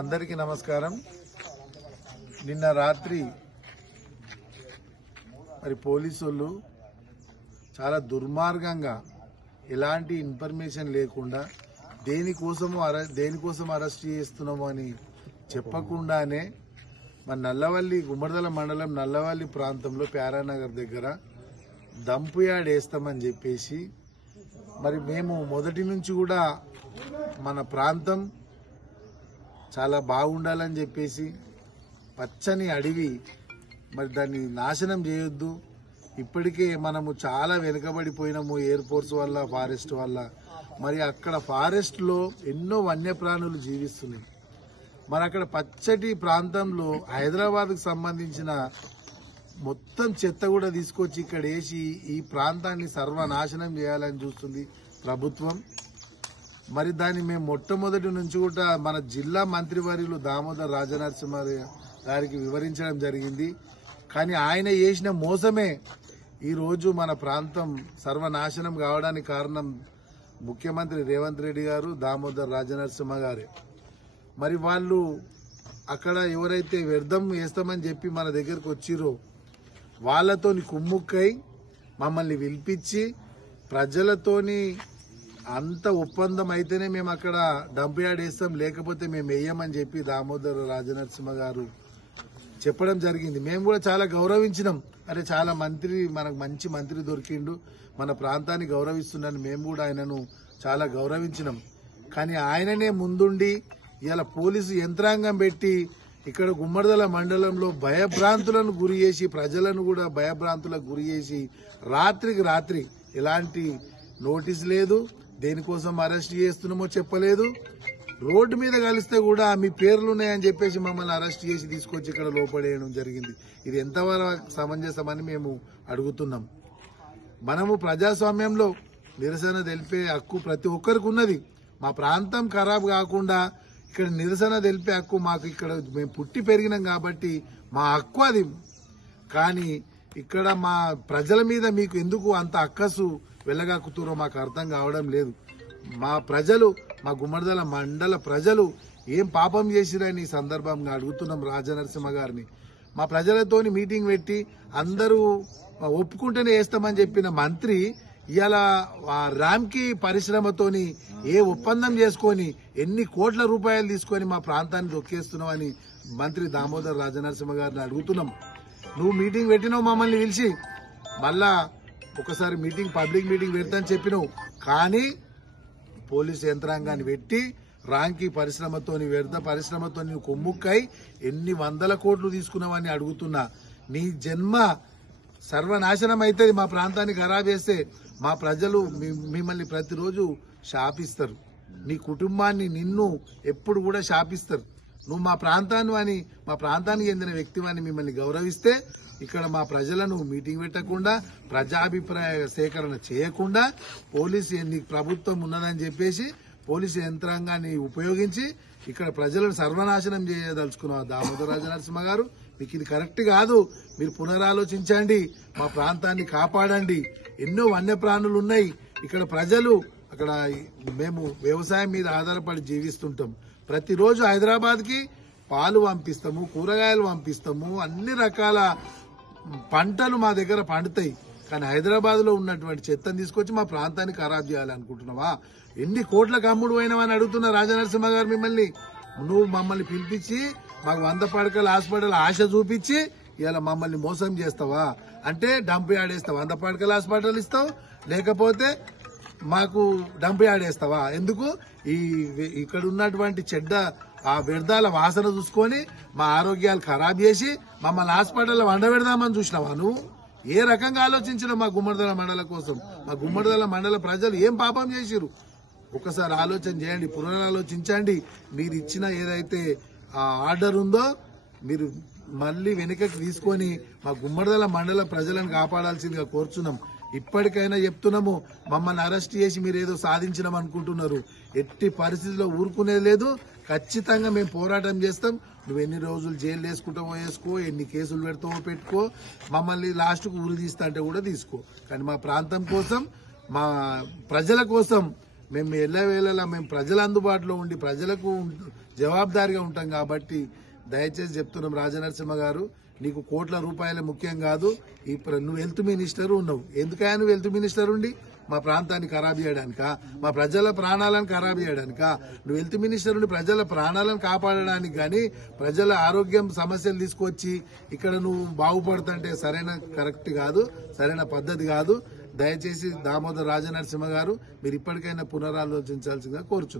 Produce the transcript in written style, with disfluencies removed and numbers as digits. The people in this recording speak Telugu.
అందరికీ నమస్కారం. నిన్న రాత్రి మరి పోలీసులు చాలా దుర్మార్గంగా ఎలాంటి ఇన్ఫర్మేషన్ లేకుండా దేనికోసం అరెస్ట్ చేస్తున్నాము అని చెప్పకుండానే మన నల్లవల్లి గుమ్మడిదల మండలం నల్లవల్లి ప్రాంతంలో ప్యారానగర్ దగ్గర డంప్ యార్డ్ వేస్తామని చెప్పేసి మరి మేము మొదటి నుంచి కూడా మన ప్రాంతం చాలా బాగుండాలని చెప్పేసి పచ్చని అడవి మరి దాన్ని నాశనం చేయొద్దు. ఇప్పటికే మనము చాలా వెనుకబడిపోయినాము ఎయిర్ ఫోర్స్ వల్ల, ఫారెస్ట్ వల్ల. మరి అక్కడ ఫారెస్ట్ లో ఎన్నో వన్యప్రాణులు జీవిస్తున్నాయి. మరి అక్కడ పచ్చటి ప్రాంతంలో హైదరాబాద్ కు సంబంధించిన మొత్తం చెత్త కూడా తీసుకొచ్చి ఇక్కడ వేసి ఈ ప్రాంతాన్ని సర్వనాశనం చేయాలని చూస్తుంది ప్రభుత్వం. మరి దాన్ని మేము మొట్టమొదటి నుంచి కూడా మన జిల్లా మంత్రివర్యులు దామోదర్ రాజనరసింహ గారికి వివరించడం జరిగింది. కానీ ఆయన చేసిన మోసమే ఈరోజు మన ప్రాంతం సర్వనాశనం కావడానికి కారణం ముఖ్యమంత్రి రేవంత్ రెడ్డి గారు, దామోదర్ రాజనరసింహ గారే. మరి వాళ్ళు అక్కడ ఎవరైతే వ్యర్థం వేస్తామని చెప్పి మన దగ్గరకు వచ్చిరో వాళ్లతోని కుమ్ముక్కై మమ్మల్ని పిలిపించి ప్రజలతోని అంత ఒప్పందం అయితేనే మేము అక్కడ డంప్ యార్డ్ వేస్తాం, లేకపోతే మేము వేయమని చెప్పి దామోదర్ రాజనరసింహ గారు చెప్పడం జరిగింది. మేము కూడా చాలా గౌరవించినాం. అరే చాలా మనకు మంచి మంత్రి దొరికిండు, మన ప్రాంతాన్ని గౌరవిస్తున్నాను, మేము కూడా ఆయనను చాలా గౌరవించినాం. కానీ ఆయననే ముందుండి ఇలా పోలీసు యంత్రాంగం పెట్టి ఇక్కడ గుమ్మడిదల మండలంలో భయభ్రాంతులను గురి చేసి ప్రజలను కూడా భయభ్రాంతులకు గురి చేసి రాత్రికి రాత్రి ఎలాంటి నోటీస్ లేదు, దేనికోసం అరెస్ట్ చేస్తున్నామో చెప్పలేదు. రోడ్డు మీద కలిస్తే కూడా మీ పేర్లున్నాయని చెప్పేసి మమ్మల్ని అరెస్ట్ చేసి తీసుకొచ్చి ఇక్కడ లోపడేయడం జరిగింది. ఇది ఎంతవరకు సమంజసమని మేము అడుగుతున్నాం. మనము ప్రజాస్వామ్యంలో నిరసన తెలిపే హక్కు ప్రతి ఒక్కరికి ఉన్నది. మా ప్రాంతం ఖరాబ్ కాకుండా ఇక్కడ నిరసన తెలిపే హక్కు మాకు ఇక్కడ మేము పుట్టి పెరిగినాం కాబట్టి మా హక్కు అది. కానీ ఇక్కడ మా ప్రజల మీద మీకు ఎందుకు అంత అక్కసు వెళ్ళగాకుతారో మాకు అర్థం కావడం లేదు. మా ప్రజలు, మా గుమ్మడిదల మండల ప్రజలు ఏం పాపం చేసిరని ఈ సందర్భంగా అడుగుతున్నాం రాజనరసింహ గారిని. మా ప్రజలతోని మీటింగ్ పెట్టి అందరూ ఒప్పుకుంటేనే వేస్తామని చెప్పిన మంత్రి ఇవాళ రామ్కి పరిశ్రమతోని ఏ ఒప్పందం చేసుకొని ఎన్ని కోట్ల రూపాయలు తీసుకొని మా ప్రాంతాన్ని దొక్కేస్తున్నామని మంత్రి దామోదర్ రాజనరసింహ గారిని అడుగుతున్నాం. నువ్వు మీటింగ్ పెట్టినావు మమ్మల్ని పిలిచి, మళ్ళా ఒకసారి పబ్లిక్ మీటింగ్ పెడతాని చెప్పినావు. కానీ పోలీసు యంత్రాంగాన్ని పెట్టి రాంకి పరిశ్రమతోని వ్యర్థ పరిశ్రమతోని కొమ్ముక్కై ఎన్ని వందల కోట్లు తీసుకున్నావని అడుగుతున్నా. నీ జన్మ సర్వనాశనం అవుతుంది. మా ప్రాంతాన్ని ఖరాబ్ చేస్తే మా ప్రజలు మిమ్మల్ని ప్రతిరోజు శాపిస్తారు. నీ కుటుంబాన్ని, నిన్ను ఎప్పుడు కూడా శాపిస్తారు. నువ్వు మా ప్రాంతానికి చెందిన వ్యక్తివాన్ని మిమ్మల్ని గౌరవిస్తే ఇక్కడ మా ప్రజలను మీటింగ్ పెట్టకుండా, ప్రజాభిప్రాయ సేకరణ చేయకుండా నీకు ప్రభుత్వం ఉన్నదని చెప్పేసి పోలీసు యంత్రాంగాన్ని ఉపయోగించి ఇక్కడ ప్రజలను సర్వనాశనం చేయదలుచుకున్నావు దామోదర్ రాజనరసింహ గారు. మీకు ఇది కరెక్ట్ కాదు. మీరు పునరాలోచించండి, మా ప్రాంతాన్ని కాపాడండి. ఎన్నో వన్యప్రాణులు ఉన్నాయి ఇక్కడ. ప్రజలు అక్కడ మేము వ్యవసాయం మీద ఆధారపడి జీవిస్తుంటాం. ప్రతిరోజు హైదరాబాద్ కి పాలు పంపిస్తాము, కూరగాయలు పంపిస్తాము, అన్ని రకాల పంటలు మా దగ్గర పండుతాయి. కానీ హైదరాబాద్ లో ఉన్నటువంటి చెత్తను తీసుకొచ్చి మా ప్రాంతాన్ని ఖరాబ్ చేయాలనుకుంటున్నావా? ఎన్ని కోట్లకు అమ్ముడు పోయినావని అడుగుతున్నా రాజనరసింహ గారు మిమ్మల్ని. నువ్వు మమ్మల్ని పిలిపించి మాకు 100 పడకల హాస్పిటల్ ఆశ చూపించి ఇలా మమ్మల్ని మోసం చేస్తావా? అంటే డంప్ యార్డ్ వేస్తావు, 100 పడకల హాస్పిటల్ ఇస్తావు, లేకపోతే మాకు డంప్ యార్డ్ వేస్తావా? ఎందుకు? ఇక్కడ ఉన్నటువంటి చెడ్డ ఆ వ్యర్థాల వాసన చూసుకొని మా ఆరోగ్యాలు ఖరాబ్ చేసి మమ్మల్ని హాస్పిటల్లో వండబెడదామని చూసినావా నువ్వు? ఏ రకంగా ఆలోచించినావు మా గుమ్మడిదల మండల కోసం? మా గుమ్మడిదల మండల ప్రజలు ఏం పాపం చేసిరు? ఒకసారి ఆలోచన చేయండి, పునరాలోచించండి. మీరు ఇచ్చిన ఏదైతే ఆ ఆర్డర్ ఉందో మీరు మళ్లీ వెనుకకి తీసుకొని మా గుమ్మడిదల మండల ప్రజలను కాపాడాల్సిందిగా కోరుచున్నాం. ఇప్పటికైనా చెప్తున్నాము, మమ్మల్ని అరెస్ట్ చేసి మీరేదో సాధించడం అనుకుంటున్నారు. ఎట్టి పరిస్థితుల్లో ఊరుకునేది లేదు. ఖచ్చితంగా మేము పోరాటం చేస్తాం. నువ్వు ఎన్ని రోజులు జైలు వేసుకుంటావో వేసుకో, ఎన్ని కేసులు పెడతావో పెట్టుకో, మమ్మల్ని లాస్ట్కు ఉరి తీస్తా అంటే కూడా తీసుకో. కానీ మా ప్రాంతం కోసం, మా ప్రజల కోసం మేము ఎల్లవేళలా మేము ప్రజల అందుబాటులో ఉండి ప్రజలకు జవాబుదారీగా ఉంటాం కాబట్టి దయచేసి చెప్తున్నాం రాజనరసింహ గారు, నీకు కోట్ల రూపాయలు ముఖ్యం కాదు. నువ్వు హెల్త్ మినిస్టర్ ఉన్నావు, ఎందుకయ్యా నువ్వు హెల్త్ మినిస్టర్ ఉండి మా ప్రాంతాన్ని ఖరాబ్ చేయడానికా, మా ప్రజల ప్రాణాలను ఖరాబ్ చేయడానికా? నువ్వు హెల్త్ మినిస్టర్ ఉండి ప్రజల ప్రాణాలను కాపాడడానికి కానీ ప్రజల ఆరోగ్యం సమస్యలు తీసుకొచ్చి ఇక్కడ నువ్వు బాగుపడుతుంటే కరెక్ట్ కాదు, సరైన పద్ధతి కాదు. దయచేసి దామోదర్ రాజనరసింహ గారు మీరు ఇప్పటికైనా పునరాలోచించాల్సిందిగా కోరుచున్నాను.